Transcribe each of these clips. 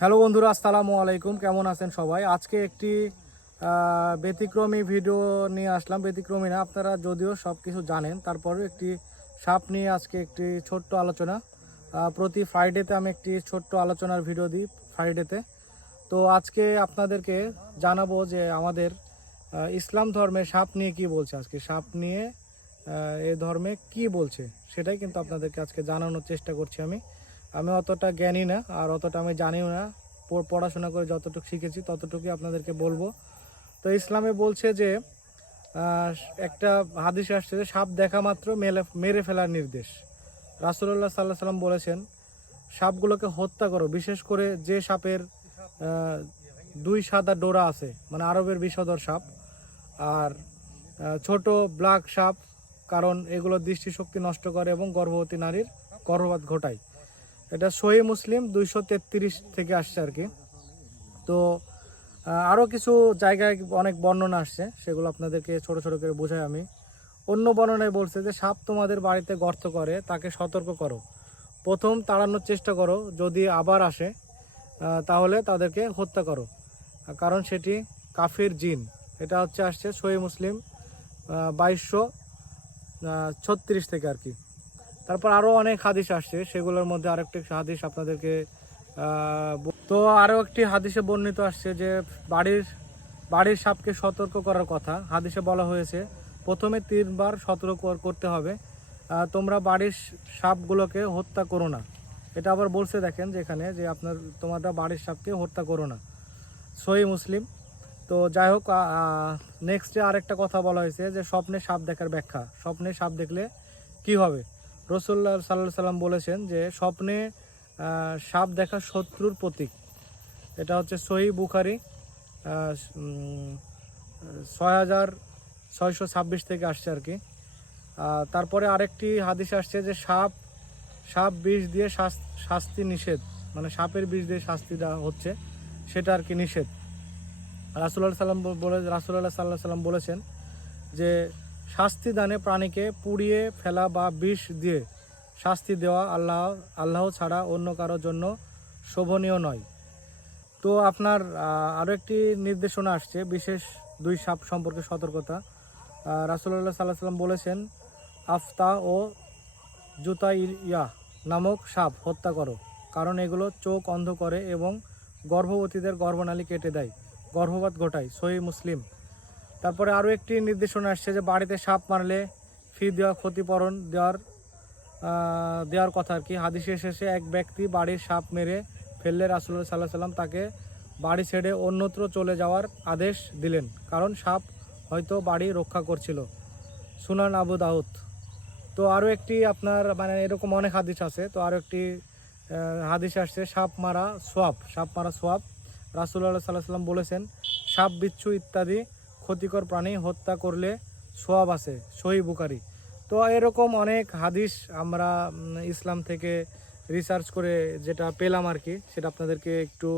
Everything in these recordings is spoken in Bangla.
হ্যালো বন্ধুরা, আসসালামু আলাইকুম। কেমন আছেন সবাই? আজকে একটি ব্যতিক্রমী ভিডিও নিয়ে আসলাম। ব্যতিক্রমী না, আপনারা যদিও সব কিছু জানেন। তারপরেও একটি সাপ নিয়ে আজকে একটি ছোট্ট আলোচনা। প্রতি ফ্রাইডেতে আমি একটি ছোট্ট আলোচনার ভিডিও দিই ফ্রাইডেতে তো আজকে আপনাদেরকে জানাব যে আমাদের ইসলাম ধর্মে সাপ নিয়ে কি বলছে আজকে। সাপ নিয়ে এ ধর্মে কি বলছে, সেটাই কিন্তু আপনাদেরকে আজকে জানানোর চেষ্টা করছি আমি। আমি অতটা জ্ঞানী না, আর অতটা আমি জানিও না। পড়াশোনা করে যতটুকু শিখেছি, ততটুকুই আপনাদেরকে বলব। তো ইসলামে বলছে যে একটা হাদিসে আসছে যে, সাপ দেখা মাত্র মেলে, মেরে ফেলার নির্দেশ। রাসুল্লাহ সাল্লাহ সাল্লাম বলেছেন, সাপগুলোকে হত্যা করো, বিশেষ করে যে সাপের দুই সাদা ডোরা আছে মানে আরবের বিষধর সাপ, আর ছোট ব্ল্যাক সাপ, কারণ এগুলো দৃষ্টিশক্তি নষ্ট করে এবং গর্ভবতী নারীর গর্ভপাত ঘটায়। এটা সহি মুসলিম দুইশো তেত্রিশ থেকে আসছে আর কি। তো আরও কিছু জায়গায় অনেক বর্ণনা আসছে, সেগুলো আপনাদেরকে ছোট ছোট করে বোঝাই আমি। অন্য বর্ণনায় বলছে যে, সাপ তোমাদের বাড়িতে গর্ত করে, তাকে সতর্ক করো। প্রথম তাড়ানোর চেষ্টা করো, যদি আবার আসে তাহলে তাদেরকে হত্যা করো। কারণ সেটি কাফির জিন। এটা হচ্ছে আসছে সহি মুসলিম বাইশশো ছত্রিশ থেকে আর কি। তারপর আরও অনেক হাদিস আসছে, সেগুলোর মধ্যে আরেকটি হাদিস আপনাদেরকে তো আরও একটি হাদিসে বর্ণিত আসছে যে বাড়ির বাড়ির সাপকে সতর্ক করার কথা। হাদিসে বলা হয়েছে, প্রথমে তিনবার সতর্ক করতে হবে। তোমরা বাড়ির সাপগুলোকে হত্যা করো না। এটা আবার বলছে দেখেন যে এখানে যে আপনার, তোমরা বাড়ির সাপকে হত্যা করো না। সহি মুসলিম। তো যাই হোক নেক্সটে আরেকটা কথা বলা হয়েছে যে স্বপ্নে সাপ দেখার ব্যাখ্যা। স্বপ্নে সাপ দেখলে কি হবে? রসুল্লাহ সাল্লাহ সাল্লাম বলেছেন যে স্বপ্নে সাপ দেখা শত্রুর প্রতীক। এটা হচ্ছে সহি বুখারি ছয় হাজার ছয়শো ছাব্বিশ থেকে আসছে আর কি। তারপরে আরেকটি হাদিস আসছে যে সাপ সাপ বিষ দিয়ে শাস- শাস্তি নিষেধ মানে সাপের বিষ দিয়ে শাস্তি দেওয়া হচ্ছে, সেটা আর কি নিষেধ। রাসুল্লাহ সাল্লাম বলে রাসুল্লাহ সাল্লাহ সাল্লাম বলেছেন যে শাস্তি দানে প্রাণীকে পুড়িয়ে ফেলা বা বিষ দিয়ে শাস্তি দেওয়া আল্লাহ আল্লাহ ছাড়া অন্য কারোর জন্য শোভনীয় নয়। তো আপনার আরও একটি নির্দেশনা আসছে, বিশেষ দুই সাপ সম্পর্কে সতর্কতা। রাসুল্লাহ সাল্লাহ সাল্লাম বলেছেন, আফতা ও জুতা ইয়া নামক সাপ হত্যা করো, কারণ এগুলো চোখ অন্ধ করে এবং গর্ভবতীদের গর্ভনালী কেটে দেয়। গর্ভপাত ঘটায়। সহি মুসলিম। তারপরে আরও একটি নির্দেশনা আসছে যে বাড়িতে সাপ মারলে ফি দেওয়া ক্ষতিপূরণ দেওয়ার দেওয়ার কথা আর কি। হাদিসে শেষে এক ব্যক্তি বাড়ির সাপ মেরে ফেললে রাসুল্লাহ সাল্লাহ সাল্লাম তাকে বাড়ি ছেড়ে অন্যত্র চলে যাওয়ার আদেশ দিলেন। কারণ সাপ হয়তো বাড়ি রক্ষা করছিল। সুনান আবু দাউদ। তো আরও একটি আপনার মানে এরকম অনেক হাদিস আছে। তো আরও একটি হাদিস আসছে, সাপ মারা সোয়াব, সাপ মারা সোয়াব। রাসুল্লাহ সাল্লাহ সাল্লাম বলেছেন, সাপ বিচ্ছু ইত্যাদি ক্ষতিকর প্রাণী হত্যা করলে সোয়াব আছে সহি বুকারি তো এরকম অনেক হাদিস আমরা ইসলাম থেকে রিসার্চ করে যেটা পেলাম আর কি, সেটা আপনাদেরকে একটু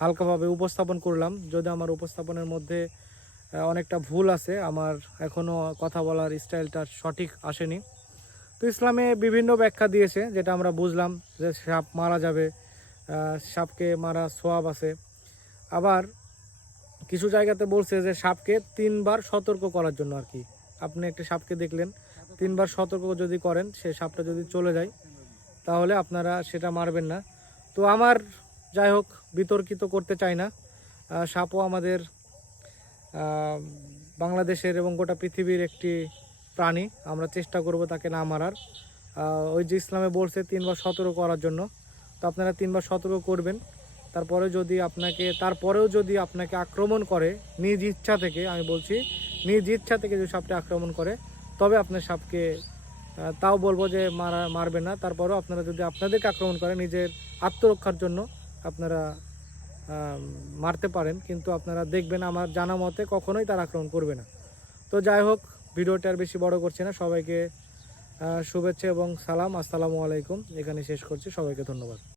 হালকাভাবে উপস্থাপন করলাম। যদি আমার উপস্থাপনের মধ্যে অনেকটা ভুল আছে, আমার এখনও কথা বলার স্টাইলটা সঠিক আসেনি। তো ইসলামে বিভিন্ন ব্যাখ্যা দিয়েছে, যেটা আমরা বুঝলাম যে সাপ মারা যাবে সাপকে মারা সোয়াব আছে। আবার কিছু জায়গাতে বলছে যে সাপকে তিনবার সতর্ক করার জন্য আর কি। আপনি একটা সাপকে দেখলেন, তিনবার সতর্ক যদি করেন, সে সাপটা যদি চলে যায়, তাহলে আপনারা সেটা মারবেন না। তো আমার যাই হোক, বিতর্কিত করতে চাই না। সাপও আমাদের বাংলাদেশের এবং গোটা পৃথিবীর একটি প্রাণী। আমরা চেষ্টা করব তাকে না মারার। ওই যে ইসলামে বলছে, তিনবার সতর্ক করার জন্য। তো আপনারা তিনবার সতর্ক করবেন। তারপরে যদি আপনাকে, তারপরেও যদি আপনাকে আক্রমণ করে নিজ ইচ্ছা থেকে, আমি বলছি নিজ ইচ্ছা থেকে যদি সাপটা আক্রমণ করে, তবে আপনার সাপকে তাও বলব যে মারা মারবে না। তারপরেও আপনারা যদি আপনাদেরকে আক্রমণ করে নিজের আত্মরক্ষার জন্য আপনারা মারতে পারেন, কিন্তু আপনারা দেখবেন আমার জানা মতে কখনোই তার আক্রমণ করবে না। তো যাই হোক, ভিডিওটা আর বেশি বড় করছি না। সবাইকে শুভেচ্ছা এবং সালাম। আসসালামু আলাইকুম। এখানে শেষ করছি। সবাইকে ধন্যবাদ।